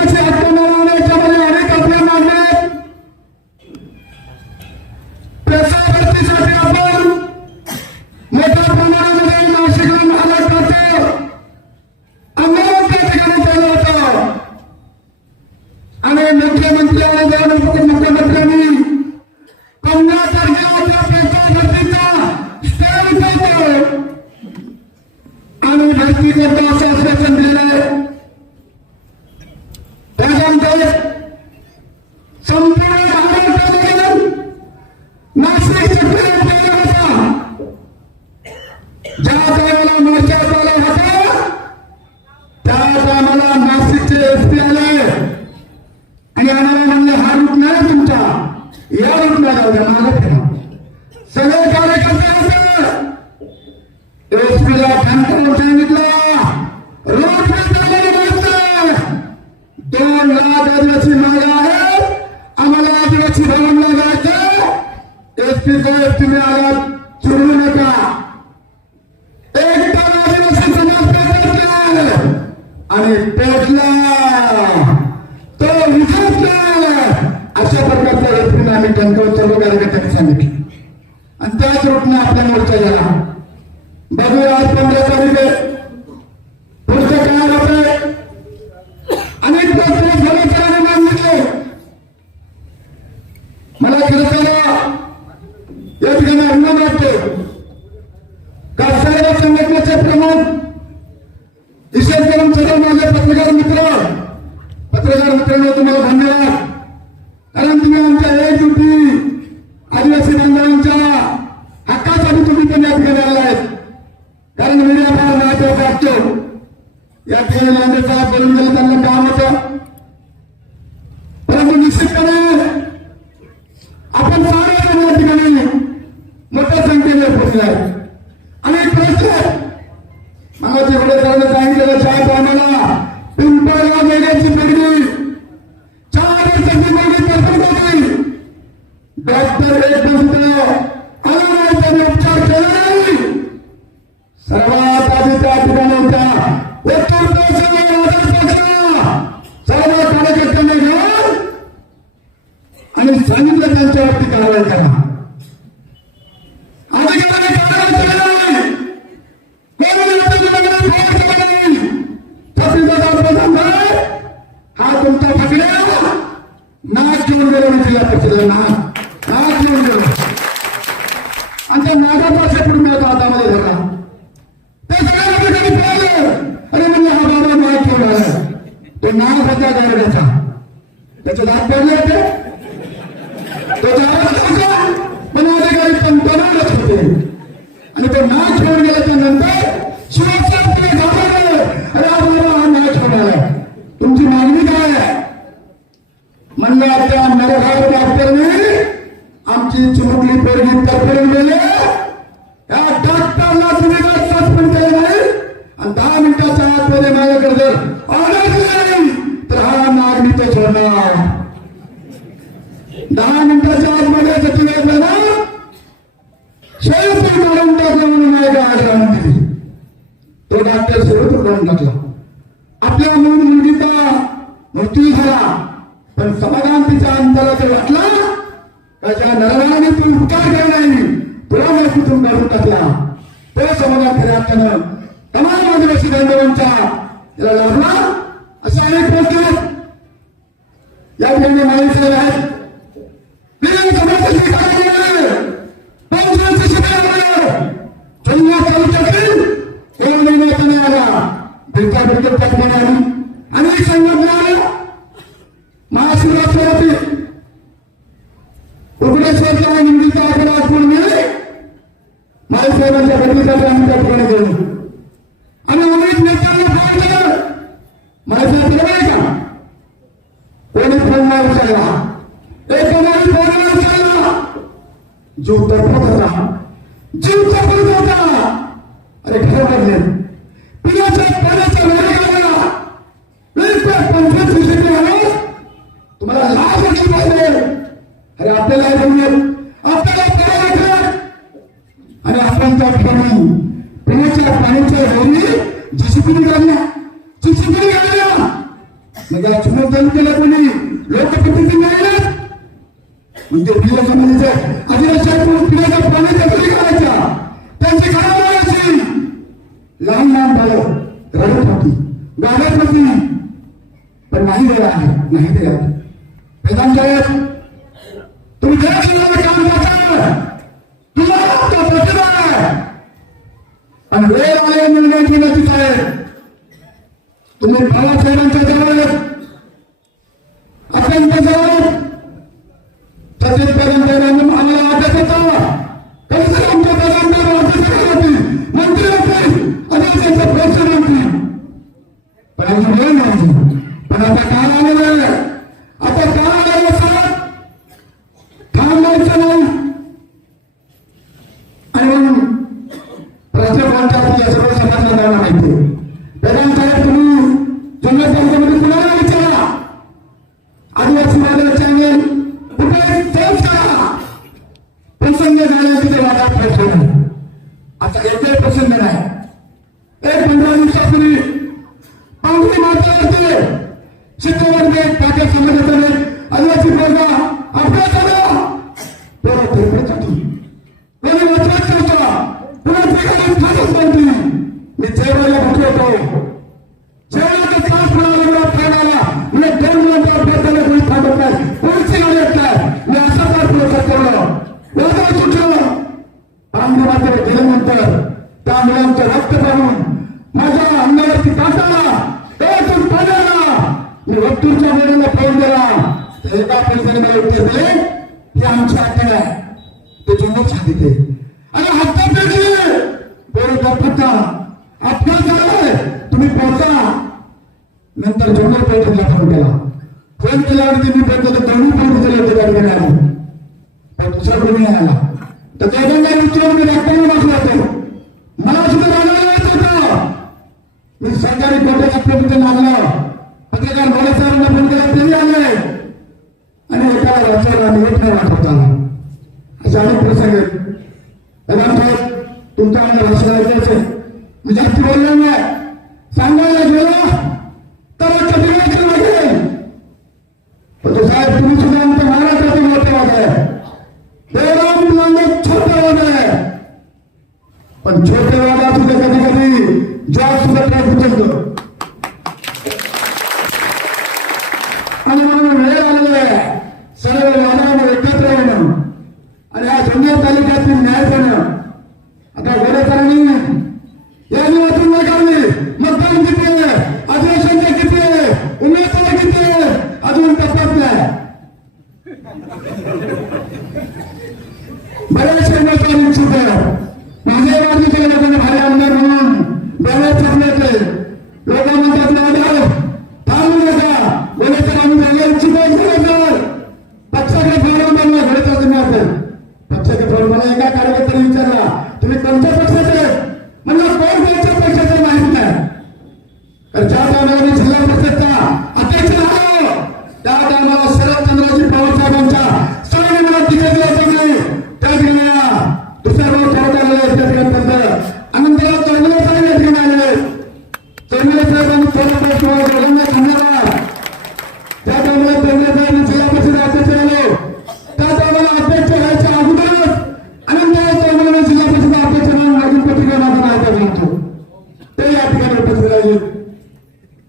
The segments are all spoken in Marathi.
आदिवासी हक्क 你表演 जायचं तुम्ही आलात चिडू नका. एकदा आदिवासी समाज पेटला आणि पेटला. तो विझटला अशा प्रकारचा एस आम्ही टंकवत सर्व कार्यकर्त्यांनी सांगितलं. आणि त्याच रूपने आपल्या मोर्चा झाला. बघूया आज पंधरा तारीख आहे. पुढचं काय होतंय अनेक मला life. मी जिल्हा परिषदेला नाक नाक गेलो आणि त्या नागाचा शेपूट मिळतो हातामध्ये धरला ते सगळ्या ठिकाणी पळाले. अरे म्हणजे हा बाबा नाक घेऊन आला तो नाग होता गारड्याचा त्याचे दात पडले होते. होता पण अधिकारी पण होते. आणि तो नाग घेऊन गेल्याच्यानंतर शिवशास्त्री घाबरले अरे हा बाबा हा नाक घेऊन आला तुमची मागणी काय आहे म्हणलं त्या नरभाव डॉक्टरने आमची चिमुकली पोरगी तरफडून गेले या डॉक्टरला तुम्ही सस्पेंड केलं नाही आणि दहा मिनिटाच्या आतमध्ये माझ्याकडे जर ऑर्डर नाही तर हा नाग मी तो सोडणार. दहा मिनिटाच्या आतमध्ये सचिवांना ना शेवटी मारून टाकलं म्हणून माझ्या ऑर्डर आणून दिली तो डॉक्टर शेवट उडवून टाकला. आपल्या मूळ मुलगीचा मृत्यू झाला पण समाधान तिच्या अंतराला ते वाटला. त्याच्या नरनाने तू उपकार केला नाही. तुला माहितीतून काढून टाकला. तो समाजात खऱ्या अर्थानं तमाम आदिवासी बांधवांच्या याला लाभला असे अनेक प्रश्न आहेत. या ठिकाणी माहिती साहेब आहेत. विधान संघटना आल्या. महाशिवरात्री जीव तडपत होता जीव तडपत होता अरे ठरवले पिण्याच्या पाण्याचा वेळ आला वीस ते पंचवीस विषय तुम्हाला लाभ वाटली पाहिजे. अरे आपल्याला आपल्याला काय वाटत आणि आपण त्या ठिकाणी पिण्याच्या पाण्याच्या वेळी जिशिपणी काढल्या जिशिपणी काढल्या मग या चुनौत केल्या कोणी? लोकप्रतिनिधी म्हणजे पिढ्या समाजाच्या आदिवासी पिढ्याच्या पाण्याच्या घरी घालायच्या त्यांची घरा मारायची लहान लहान बालक रडत होती. गाडत होती. पण नाही दिला आहे. नाही दिला प्रधान साहेब तुम्ही जरा शिवाय काम करता. तुम्हाला तो प्रतिभा आहे. आणि वेळ आले निर्णय विनंती साहेब तुम्ही बाबासाहेबांच्या जवळ. आपण जवळ. ప్రతి ಅಭ್ಯಾಸವೇ आमच्या हाताला ते जंगल सांगितले आणि हत्याचे पोरं दाखवता अपघात झालाय तुम्ही पोहचा. नंतर जंगल पैठणला फोन केला. फोन केल्यावरती मी पैठणला दोन्ही फोन केले होते त्या ठिकाणी पण दुसरा कोणी आला. तर दोघांना विचारून मी डॉक्टरला बसलो होतो. मला सुद्धा रागायला येत मी सरकारी कोर्टात आपल्या तिथे मागलं पत्रकार मोडे फोन केला तेही आले. आणि एकाला वाचायला मिळत नाही वाटत असे अनेक प्रसंग आहेत. तुमच्या अंग भाषणाचे म्हणजे बोलणार नाही. Puede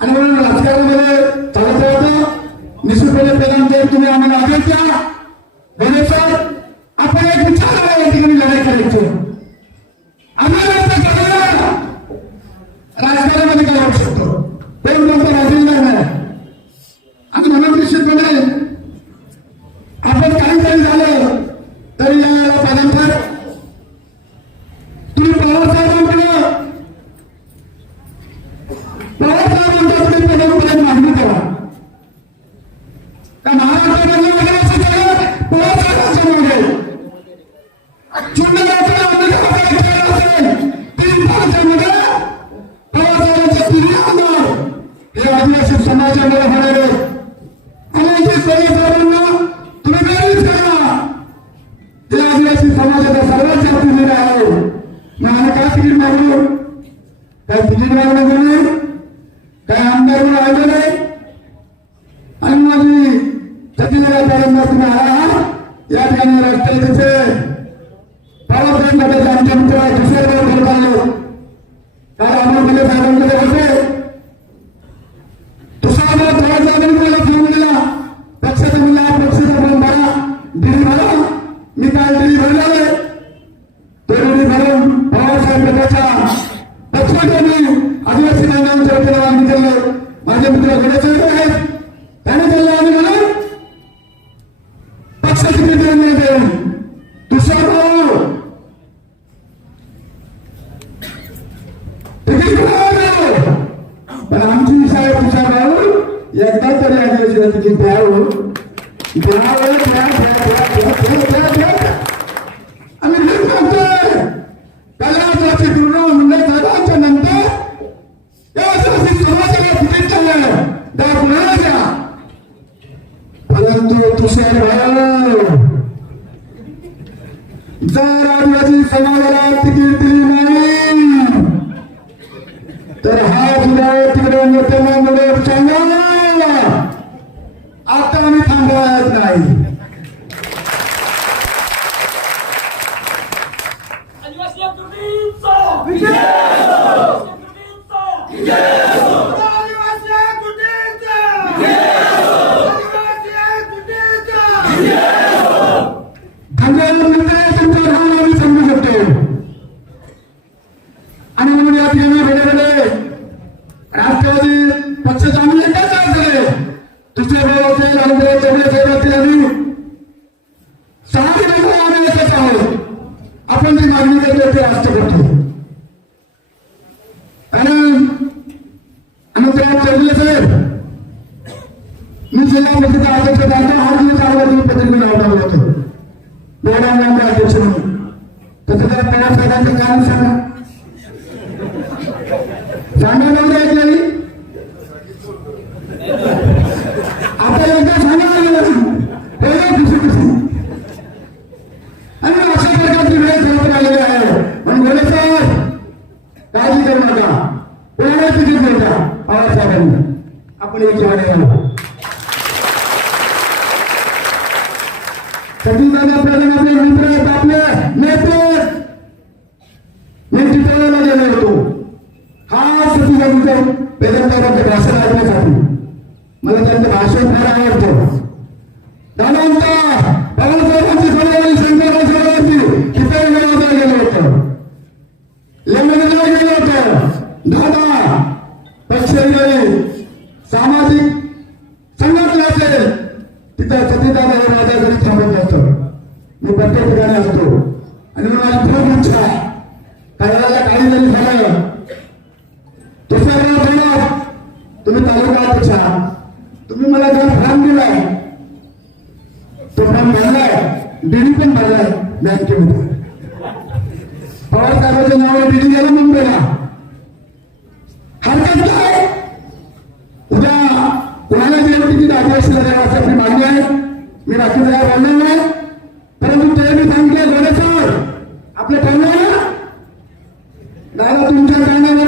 आणि म्हणून राजकारणामध्ये थोडं थोडं निश्चितपणे तुम्ही आम्हाला आदेश द्या. अतिरेला प्रारंभातून आला या ठिकाणी राष्ट्रवादीचे बाबासाहेब गटाचे आमचे मित्र किशोरभाऊ बोलत आले काल अमोल साहेबांकडे होते तर आमची शाळा विचाराव एकदा तरी आदिवासी जातीची द्यावं द्यावं आम्ही हेच म्हणतोय त्याला आदिवासी पूर्ण नंतर या आदिवासी समाजाला तिकीट चाललं त्या कुणाला द्या परंतु तुषार भाऊ जर आदिवासी समाजाला तिकीट दिली पेढा म्हणते अध्यक्ष म्हणून तसं त्याला पेढा फेडायचं कारण सांगा सांगा नव्हतं ऐकलेली आता एकदा सांगायला गेलं पेढा दुसरी दुसरी आणि अशा प्रकारची वेळ समोर आलेली आहे म्हणून बोले सर काळजी करू नका पेढा तिकीट मिळता बाळासाहेबांना आपण एक झाडे तुम्ही तालुका अध्यक्ष तुम्ही मला जर फॉर्म दिलाय तो फॉर्म भरलाय डीडी पण भरलाय बँकेमध्ये. पवार साहेबांच्या नावावर डीडी द्यायला मुंबईला हरकत काय? उद्या कोणाला दिलं तिकीट आदिवासीला द्यावं असं मागणी आहे? मी बाकी जागा बोलणार नाही परंतु ते मी सांगितलं गणेशावर आपल्या ठरणार ना? तुमच्या कारणावर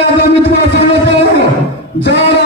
आता मी तुम्हाला सांगत ज्या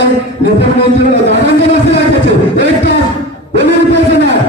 ఎప్పటి నుంచి దాదాపు వచ్చేది ఎయిట్ క్లాస్ వెళ్ళిపోతున్నారు